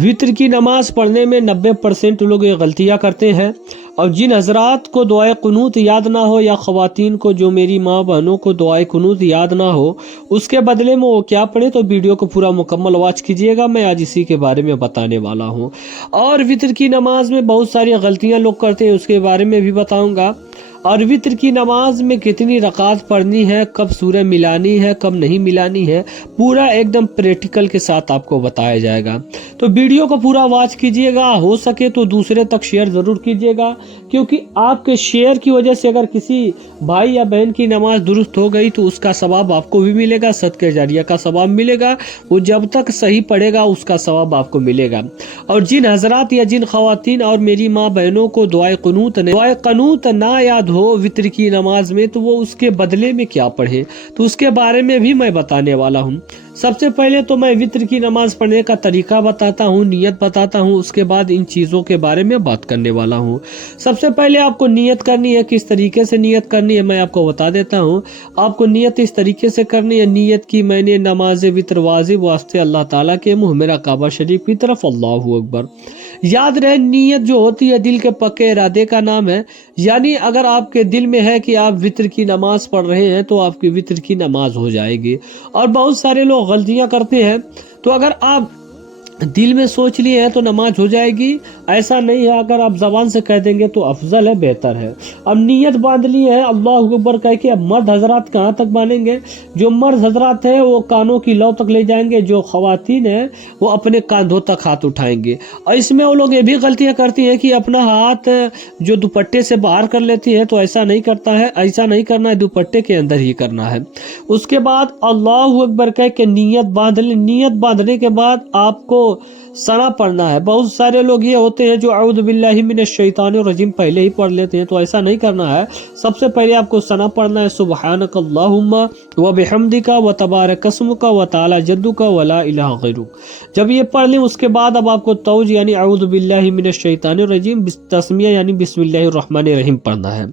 वित्र की नमाज पढ़ने में 90% लोग ये गलतियां करते हैं। और जिन हजरात को दुआए कुनूत याद ना हो, या ख़वातीन को जो मेरी माँ बहनों को दुआए कुनूत याद ना हो, उसके बदले में वो क्या पढ़े, तो वीडियो को पूरा मुकम्मल वॉच कीजिएगा। मैं आज इसी के बारे में बताने वाला हूँ। और वित्र की नमाज में बहुत सारी गलतियां लोग करते हैं, उसके बारे में भी बताऊंगा। और वित्र की नमाज में कितनी रकात पढ़नी है, कब सूरह मिलानी है, कब नहीं मिलानी है, पूरा एकदम प्रैक्टिकल के साथ आपको बताया जाएगा। तो वीडियो को पूरा वॉच कीजिएगा। हो सके तो दूसरे तक शेयर ज़रूर कीजिएगा, क्योंकि आपके शेयर की वजह से अगर किसी भाई या बहन की नमाज दुरुस्त हो गई तो उसका सवाब आपको भी मिलेगा, सदके जारिया का सवाब मिलेगा। वो जब तक सही पढ़ेगा उसका सवाब आपको मिलेगा। और जिन हजरात या जिन ख़वातीन और मेरी माँ बहनों को दुआए क़ुनूत ना याद हो वित्र की नमाज में, तो वो उसके बदले में क्या पढ़े, तो उसके बारे में भी मैं बताने वाला हूँ। सबसे पहले तो मैं वित्र की नमाज पढ़ने का तरीका बताता हूँ, नियत बताता हूँ, उसके बाद इन चीज़ों के बारे में बात करने वाला हूँ। सबसे पहले आपको नियत करनी है। किस तरीके से नियत करनी है मैं आपको बता देता हूँ। आपको नियत इस तरीके से करनी है, नियत की मैंने नमाज वित्र वाजिब वास्ते अल्लाह ताला के मुँह, मेरा काबा शरीफ की तरफ, अल्लाहु अकबर। याद रहे, नियत जो होती है दिल के पक्के इरादे का नाम है। यानी अगर आपके दिल में है कि आप वित्र की नमाज पढ़ रहे हैं तो आपकी वित्र की नमाज हो जाएगी। और बहुत सारे लोग गलतियां करते हैं, तो अगर आप दिल में सोच लिए हैं तो नमाज हो जाएगी, ऐसा नहीं है। अगर आप जबान से कह देंगे तो अफजल है, बेहतर है। अब नियत बांध ली है अल्लाह अकबर कह के। अब मर्द हजरात कहाँ तक बांधेंगे? जो मर्द हजरात है वो कानों की लौ तक ले जाएंगे, जो खवातीन है वो अपने कांधों तक हाथ उठाएंगे। और इसमें वो लोग ये भी गलतियां करती हैं कि अपना हाथ जो दुपट्टे से बाहर कर लेती है, तो ऐसा नहीं करता है, ऐसा नहीं करना है, दुपट्टे के अंदर ही करना है। उसके बाद अल्लाह अकबर कह के नियत बांध ले। नियत बांधने के बाद आपको सना पढ़ना है। बहुत सारे लोग ये होते हैं जो अऊज़ु बिल्लाहि मिनश शैतानिर रजीम पहले ही पढ़ लेते हैं, तो ऐसा नहीं करना है। सबसे पहले आपको सना पढ़ना है, सुब्हानक अल्लाहुम्मा व बिहम्दिका व तबारक अस्मुका व तआला जद्दुका व ला इलाहा गैरुक। जब ये पढ़ लें उसके बाद अब आपको तौज यानी अऊज़ु बिल्लाहि मिनश शैतानिर रजीम तस्मिया यानी बिस्मिल्लाहिर रहमानिर रहीम पढ़ना है।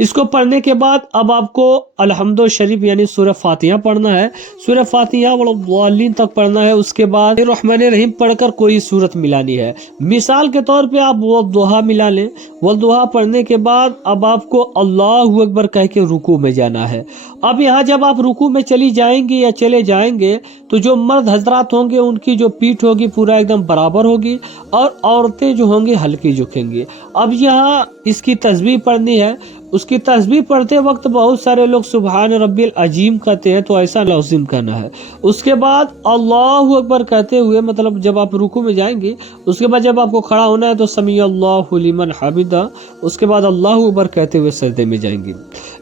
इसको पढ़ने के बाद अब आपको अलहम्दु शरीफ यानी सूरह फातिहा पढ़ना है। सूरह फातिहा वल्लीन तक पढ़ना है। उसके बाद रहमानिर रहीम पढ़कर कोई सूरत मिलानी है। मिसाल के तौर पे आप वद्दुहा मिला लें। वद्दुहा पढ़ने के बाद अब आपको अल्लाहु अकबर कह के रुकू में जाना है। अब यहाँ जब आप रुकू में चली जाएंगी या चले जाएंगे तो जो मर्द हजरात होंगे उनकी जो पीठ होगी पूरा एकदम बराबर होगी, और औरतें जो होंगी हल्की झुकेंगी। अब यहाँ इसकी तस्बीह पढ़नी है। उसकी तस्बीह पढ़ते वक्त बहुत सारे लोग सुभान रब्बिल अजीम कहते हैं, तो ऐसा लाजिम करना है। उसके बाद अल्लाहु अकबर कहते हुए, मतलब जब आप रुकू में जाएंगे, उसके बाद जब आपको खड़ा होना है तो समी अल्लाहु लिमन हमिदा, उसके बाद अल्लाहु अकबर कहते हुए सजदे में जाएंगे।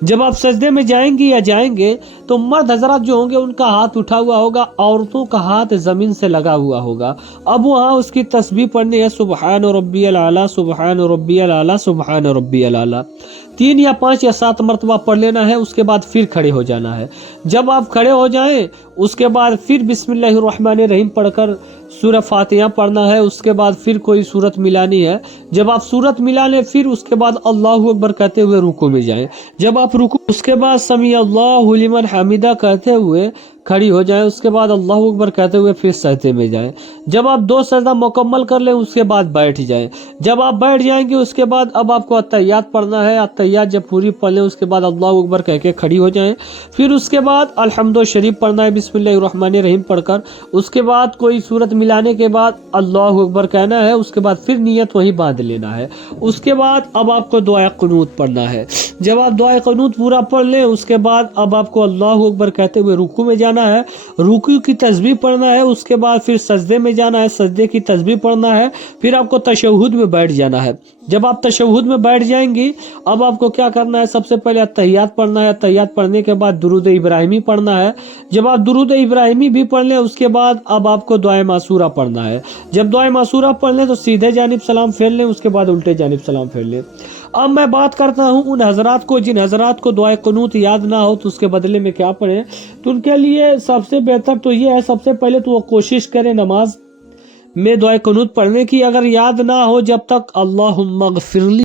जब आप सजदे में जाएंगी या जाएंगे तो मर्द हजरात जो होंगे उनका हाथ उठा हुआ होगा, औरतों का हाथ जमीन से लगा हुआ होगा। अब वहाँ उसकी तस्बीह पढ़नी है, सुबहान रब्बियल आला, सुबहान रब्बियल आला, सुबहान रब्बियल आला। 3 या 5 या 7 मरतबा पढ़ लेना है। उसके बाद फिर खड़े हो जाना है। जब आप खड़े हो जाएं उसके बाद फिर बिस्मिल्लाहिर रहमानिर रहीम पढ़कर सूरह फातिहा पढ़ना है। उसके बाद फिर कोई सूरत मिलानी है। जब आप सूरत मिला लें फिर उसके बाद अल्लाहु अकबर कहते हुए रुकू में जाएं। जब आप रुकू उसके बाद समी अल्लाहु लिमन हमिदा कहते हुए खड़ी हो जाएं। उसके बाद अल्लाहु अकबर कहते हुए फिर सजदे में जाएं। जब आप 2 सजदा मुकम्मल कर लें उसके बाद बैठ जाएं। जब आप बैठ जाएंगे उसके बाद अब आपको अत्तहियात पढ़ना है। अत्तहियात जब पूरी पढ़ लें उसके बाद अल्लाहु अकबर कह के खड़ी हो जाएं। फिर उसके बाद अलहम्दु शरीफ पढ़ना है बिस्मिल्लाहिर रहमानिर रहीम पढ़कर। उसके बाद कोई सूरत मिलाने के बाद अल्लाहु अकबर कहना है। उसके बाद फिर नियत वही बांध लेना है। उसके बाद अब आपको दुआ क़ुनूत पढ़ना है। जब आप दुआ क़ुनूत पूरा पढ़ लें उसके बाद अब आपको अल्लाहु अकबर कहते हुए रुकू में जाना है। रुकू की तस्बीह पढ़ना है। उसके बाद फिर सजदे में जाना है। सजदे की तस्बीह पढ़ना है। फिर आपको तशहुद में बैठ जाना है। जब आप तशहुद में बैठ जाएंगी अब आपको क्या करना है, सबसे पहले अत्तहियात पढ़ना है। अत्तहियात पढ़ने के बाद दुरूद इब्राहिमी पढ़ना है। जब आप दुरूद इब्राहिमी भी पढ़ लें उसके बाद अब आपको दुआ मासूरा पढ़ना है। जब दुआ मासूरा पढ़ लें तो सीधे जानिब सलाम फेर लें, उसके बाद उल्टे जानिब सलाम फेर लें। अब मैं बात करता हूँ उन हजरात को जिन हजरात को दुआ क़ुनूत याद ना हो तो उसके बदले में क्या पढ़ें। तो उनके लिए सबसे बेहतर तो ये है, सबसे पहले तो वो कोशिश करें नमाज में दुआ क़ुनूत पढ़ने की। अगर याद ना हो जब तक अल्लाहुम्मा ग़फ़िरली